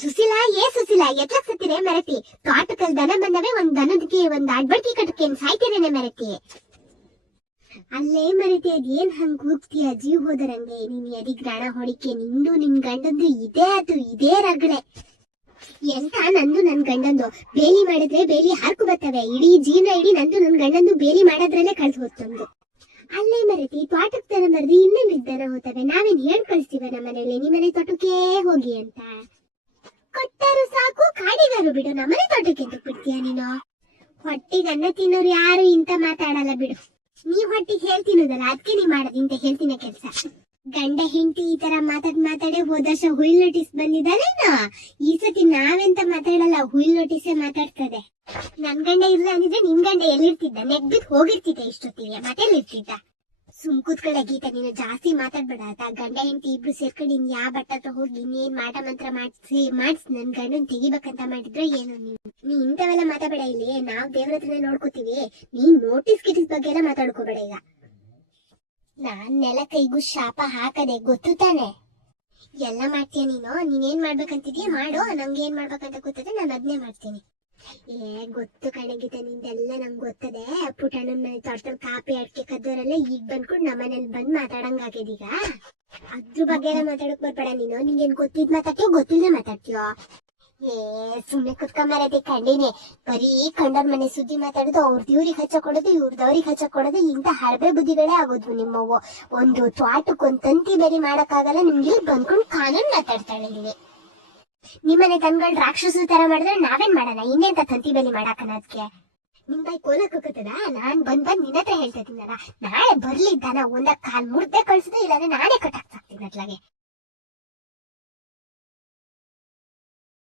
ಸುಶೀಲ, ಏ ಸುಶೀಲ ಎತ್ಲಕ್ ಸತ್ತಿರೇ ಮೆರತಿ? ತೋಟಕಲ್ ದನ ಬಂದವೆ, ಒಂದ್ ದನದಕ್ಕೆ ಒಂದ್ ಅಡ್ಬಡ್ಕಿ ಕಟ್ಟಕ್ಕೆ ಏನ್ ಸಾಯ್ತಿರೇನೆ ಮೆರತಿ? ಅಲ್ಲೇ ಮರಿತಿ ಅದೇನ್ ಹಂಗ್ ಕೂಗ್ತೀಯ? ಜೀವ್ ಹೋದರಂಗೆ, ನೀನ್ ಎದಿ ಗ್ರಾಣ ಹೊಡಿಕೆ, ನಿಂದು, ನಿನ್ ಗಂಡಂದು ಇದೇ ಅದು, ಇದೇ ರಗಳೆ. ಎಂತ ನಂದು ನನ್ ಗಂಡಂದು? ಬೇಲಿ ಮಾಡಿದ್ರೆ ಬೇಲಿ ಹಾಕು ಬರ್ತವೆ. ಇಡೀ ಜೀವನ, ಇಡೀ ನಂದು ನನ್ ಗಂಡಂದು ಬೇಲಿ ಮಾಡೋದ್ರಲ್ಲೇ ಕಳ್ದು ಹೋಗ್ತಂದು ಅಲ್ಲೇ ಮರತಿ, ತೋಟಕ್ ತರ ಮರದಿ ಇನ್ನೇನು ದನ ಹೋಗ್ತವೆ ನಾವೇನ್ ಹೇಳ್ ಕಳಿಸ್ತೀವ ನಮ್ಮ ಮನೇಲಿ ನಿಮ್ಮನೆ ತೋಟಕ್ಕೆ ಹೋಗಿ ಅಂತ. ಕಾಡಿಗಾರು ಬಿಡು ನಮ್ಮನೆ ತೋಟಕ್ಕೆ ಎದ್ದು ಬಿಡ್ತೀಯ ನೀನು? ಹೊಟ್ಟಿಗೆ ಅನ್ನ ತಿನ್ನೋರು ಯಾರು ಇಂತ ಮಾತಾಡಲ್ಲ ಬಿಡು. ನೀ ಹೊಟ್ಟಿಗೆ ಹೇಳ್ತೀನದಲ್ಲ ಅದಕ್ಕೆ ನೀ ಮಾಡೋದು ಇಂತ ಹೇಳ್ತೀನ ಕೆಲ್ಸ. ಗಂಡ, ಹೆಂಡತಿ ಈ ತರ ಮಾತಾಡ್ ಮಾತಾಡೇ ಹೋದ ವರ್ಷ ಹುಯಿಲ್ ನೋಟಿಸ್ ಬಂದಿದ್ದಾನೇನೋ ಈ ಸತಿ ನಾವೆಂತ ಮಾತಾಡಲ್ಲ, ಹುಯಿಲ್ ನೋಟಿಸೇ ಮಾತಾಡ್ತದೆ. ನನ್ ಗಂಡ ಇಲ್ಲ ಅಂದಿದ್ರೆ ನಿಮ್ ಗಂಡ ಎಲ್ಲಿರ್ತಿದ್ದ? ನೆಗ್ಬಿದ್ ಹೋಗಿರ್ತಿದ್ದೆ ಇಷ್ಟೊತ್ತಿಗೆ ಮತ್ತೆ ಎಲ್ಲಿರ್ತಿದ್ದ ಸುಮ್ ಕೂತ್ಕೊಳ್ಳೆ ಗೀತಾ, ನೀನು ಜಾಸ್ತಿ ಮಾತಾಡ್ಬೇಡ ಅಂತ ಗಂಡ, ಹೆಂಡತಿ ಇಬ್ರು ಸೇರ್ಕೊಂಡು ಇನ್ ಯಾವ ಬಟ್ಟ ಹತ್ರ ಹೋಗಿ ನೀನ್ ಮಾಟ ಮಂತ್ರ ಮಾಡ್ಸಿ, ಮಾಡ್ಸ್, ನನ್ ಗಂಡನ್ ತೆಗಿಬೇಕಂತ ಮಾಡಿದ್ರೆ ಏನು ನೀನು? ನೀ ಇಂಥವೆಲ್ಲ ಮಾತಾಡಬೇಡ ಇಲ್ಲಿ. ನಾವ್ ದೇವ್ರ ಹತ್ರನೇ ನೋಡ್ಕೋತೀವಿ. ನೀನ್ ನೋಟಿಸ್ ಗಿಟಿಸ್ ಬಗ್ಗೆ ಎಲ್ಲ ಮಾತಾಡ್ಕೋಬೇಡ ಈಗ. ನಾನ್ ನೆಲ ಕೈಗೂ ಶಾಪ ಹಾಕದೆ ಗೊತ್ತು ತಾನೆ? ಎಲ್ಲ ಮಾಡ್ತೀಯ ನೀನು? ನೀನೇನ್ ಮಾಡ್ಬೇಕಂತಿದ್ಯಾ? ಮಾಡು. ನಂಗೆ ಏನ್ ಮಾಡ್ಬೇಕಂತ ಗೊತ್ತದೆ ನಾನು ಅದ್ನೇ ಮಾಡ್ತೀನಿ. ಏ, ಗೊತ್ತು ಕಣಗಿತ ನಿಂದೆಲ್ಲ ನಂಗೆ ಗೊತ್ತದೆ. ಪುಟಣ್ಣನ ಮನೆ ತೋಟದಲ್ಲಿ ಕಾಪಿ ಅಡ್ಕೆ ಕದ್ದೋರೆಲ್ಲ ಈಗ ಬಂದ್ಕೊಂಡು ನಮ್ಮನೇಲಿ ಬಂದ್ ಈಗ. ಅದ್ರ ಬಗ್ಗೆ ಮಾತಾಡಕ್ ಬರ್ಬೇಡ ನೀನು. ನಿಂಗೇನ್ ಗೊತ್ತಿದ್ ಮಾತಾಡ್ತೀಯೋ ಗೊತ್ತಿಲ್ಲದೆ ಮಾತಾಡ್ತೀಯೋ? ಏ, ಸುಮ್ನೆ ಕುತ್ಕೊಂಬರದೆ ಕಂಡಿನಿ ಬರೀ ಕಂಡರ್ ಮನೆ ಸುದ್ದಿ ಮಾತಾಡೋದು ಅವ್ರದ್ದು ಇವ್ರಿಗೆ ಹಚ್ಚ ಕೊಡೋದು ಇವ್ರದವ್ರಿಗೆ ಹಚ್ಚ ಕೊಡೋದು ಇಂತ ಹಳಬೆ ಬುದ್ಧಿಗಳೇ ಆಗೋದು ನಿಮ್ಮವು ಒಂದು ತ್ವಾಟು ತಂತಿ ಬೇರೆ ಮಾಡಕ್ಕಾಗಲ್ಲ, ನಿಮ್ಗೆ ಬಂದ್ಕೊಂಡು ಕಾನೂನ್ ಮಾತಾಡ್ತಾಳೆ ಇಲ್ಲಿ. ನಿಮ್ಮನೆ ತಂದ್ಕೊಂಡ್ ರಾಕ್ಷಸ ತರ ಮಾಡಿದ್ರೆ ನಾವೇನ್ ಮಾಡೋಣ ಇನ್ನೆಂತ ತಂತಿ ಬೇಲಿ ಮಾಡಾಕನ ಅದ್ಕೆ? ನಿಮ್ ಬೈ ಹೋಗತ್ತದ ನಾನ್ ಬಂದ್ ಬಂದ್ ನಿನ್ನ ಹತ್ರ ಹೇಳ್ತಾ ನಾಳೆ ಬರ್ಲಿ ದನ ಒಂದ ಕಾಲ್ ಮುರ್ದೆ ಕಳ್ಸಿದ್ರೆ ಇಲ್ಲಾಂದ್ರೆ ನಾನೇ ಕಟ್ಟಾಕ್ತೀನಿ ಅತ್ಲಾಗೆ